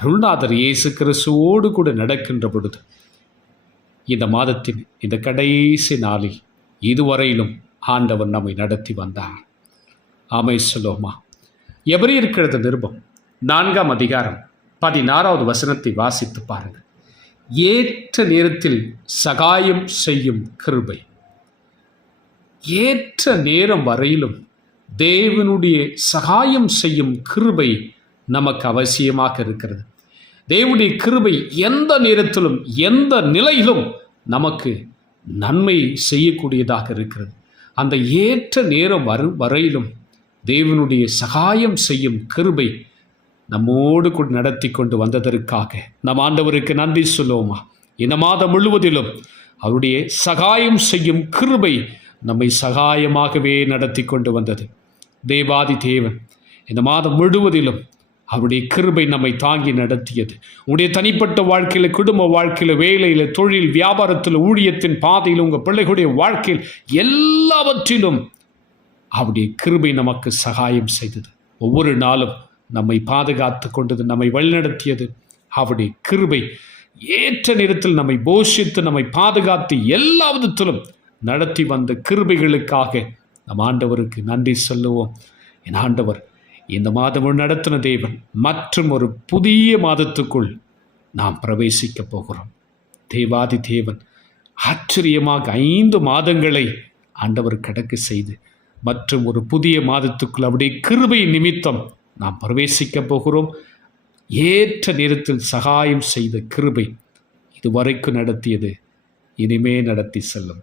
அருள்நாதர் இயேசு கிறிஸ்துவோடு கூட நடக்கின்ற பொழுது இந்த மாதத்தின் இந்த கடைசி நாளில் இதுவரையிலும் ஆண்டவர் நம்மை நடத்தி வந்தார். ஆமை சொல்லுவோமா? எவரி இருக்கிறது நிருபம் நான்காம் அதிகாரம் பதினாறாவது வசனத்தை வாசித்து பாருங்கள். ஏற்ற நேரத்தில் சகாயம் செய்யும் கிருபை. ஏற்ற நேரம் வரையிலும் தேவனுடைய சகாயம் செய்யும் கிருபை நமக்கு அவசியமாக இருக்கிறது. தேவனுடைய கிருபை எந்த நேரத்திலும் எந்த நிலையிலும் நமக்கு நன்மை செய்யக்கூடியதாக இருக்கிறது. அந்த ஏற்ற நேரம் வரும் வரையிலும் தேவனுடைய சகாயம் செய்யும் கிருபை நம்மோடு கூட நடத்தி கொண்டு வந்ததற்காக நம் ஆண்டவருக்கு நன்றி சொல்லுவோமா? இந்த மாதம் முழுவதிலும் அவருடைய சகாயம் செய்யும் கிருபை நம்மை சகாயமாகவே நடத்தி கொண்டு வந்தது. தேவாதி தேவன் இந்த மாதம் முழுவதிலும் அவருடைய கிருபை நம்மை தாங்கி நடத்தியது. உடைய தனிப்பட்ட வாழ்க்கையில் குடும்ப வாழ்க்கையில் வேலையில் தொழில் வியாபாரத்தில் ஊழியத்தின் பாதையில் உங்கள் பிள்ளைகளுடைய வாழ்க்கையில் எல்லாவற்றிலும் அவருடைய கிருபை நமக்கு சகாயம் செய்தது. ஒவ்வொரு நாளும் நம்மை பாதுகாத்து கொண்டது நம்மை வழிநடத்தியது. அவருடைய கிருபை ஏற்ற நேரத்தில் நம்மை போஷித்து நம்மை பாதுகாத்து எல்லா விதத்திலும் நடத்தி வந்த கிருபைகளுக்காக நம் ஆண்டவருக்கு நன்றி சொல்லுவோம். என் ஆண்டவர் இந்த மாதம் நடத்தின தேவன் மற்றும் ஒரு புதிய மாதத்துக்குள் நாம் பிரவேசிக்க போகிறோம். தேவாதி தேவன் ஆச்சரியமாக ஐந்து மாதங்களை ஆண்டவர் கடக்க செய்து மற்றும் ஒரு புதிய மாதத்துக்குள் அவருடைய கிருபை நிமித்தம் நாம் பிரவேசிக்க போகிறோம். ஏற்ற நேரத்தில் சகாயம் செய்த கிருபை இதுவரைக்கும் நடத்தியது இனிமே நடத்தி செல்லும்.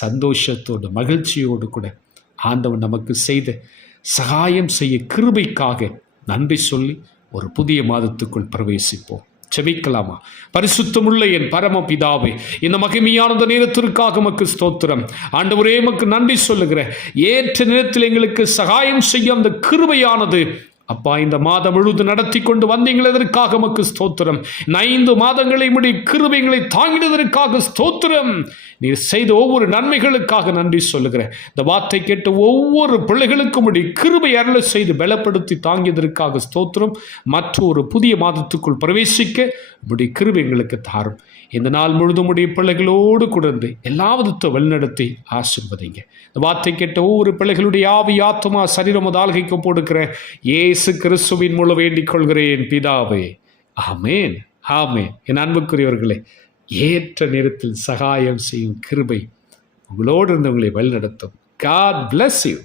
சந்தோஷத்தோடு மகிழ்ச்சியோடு கூட ஆண்டவன் நமக்கு செய்த சகாயம் செய்ய கிருபைக்காக நன்றி சொல்லி ஒரு புதிய மாதத்துக்குள் பிரவேசிப்போம். செபிக்கலாமா பரிசுத்தமுள்ள என் பரம பிதாவே இந்த மகிமையானந்த நேரத்திற்காக மக்கு ஸ்தோத்திரம். ஆண்டவரே மக்கு நன்றி சொல்லுகிற ஏற்ற நேரத்தில் எங்களுக்கு சகாயம் செய்ய அந்த கிருபையானது. அப்பா இந்த மாதம் முழுது நடத்தி கொண்டு வந்தீங்களதற்காக மக்கு ஸ்தோத்திரம். ஐந்து மாதங்களை முடி கிருபைகளை தாங்கினதற்காக ஸ்தோத்திரம். நீர் செய்த ஒவ்வொரு நன்மைகளுக்காக நன்றி சொல்லுகிறேன். இந்த வார்த்தை கேட்டு ஒவ்வொரு பிள்ளைகளுக்கும் முடி கிருபை அருள செய்து பலப்படுத்தி தாங்கியதற்காக ஸ்தோத்திரம். மற்ற ஒரு புதிய மாதத்துக்குள் பிரவேசிக்க இப்படி கிருபை எங்களுக்கு தாரும். இந்த நாள் முழுதும் உடைய பிள்ளைகளோடு கொடுந்து எல்லா விதத்தை வழிநடத்தி ஆசிர்வதிங்க. இந்த வார்த்தை கேட்ட ஒவ்வொரு பிள்ளைகளுடைய ஆவி ஆத்மா சரீரம் தாழ்கைக்கு போடுக்கிற இயேசு கிறிஸ்துவின் மூலம் வேண்டிக் கொள்கிறேன் பிதாவே. ஆமேன் ஆமேன். என் அன்புக்குரியவர்களே ஏற்ற நேரத்தில் சகாயம் செய்யும் கிருபை உங்களோடு இருந்தவங்களை வழிநடத்தும். God bless you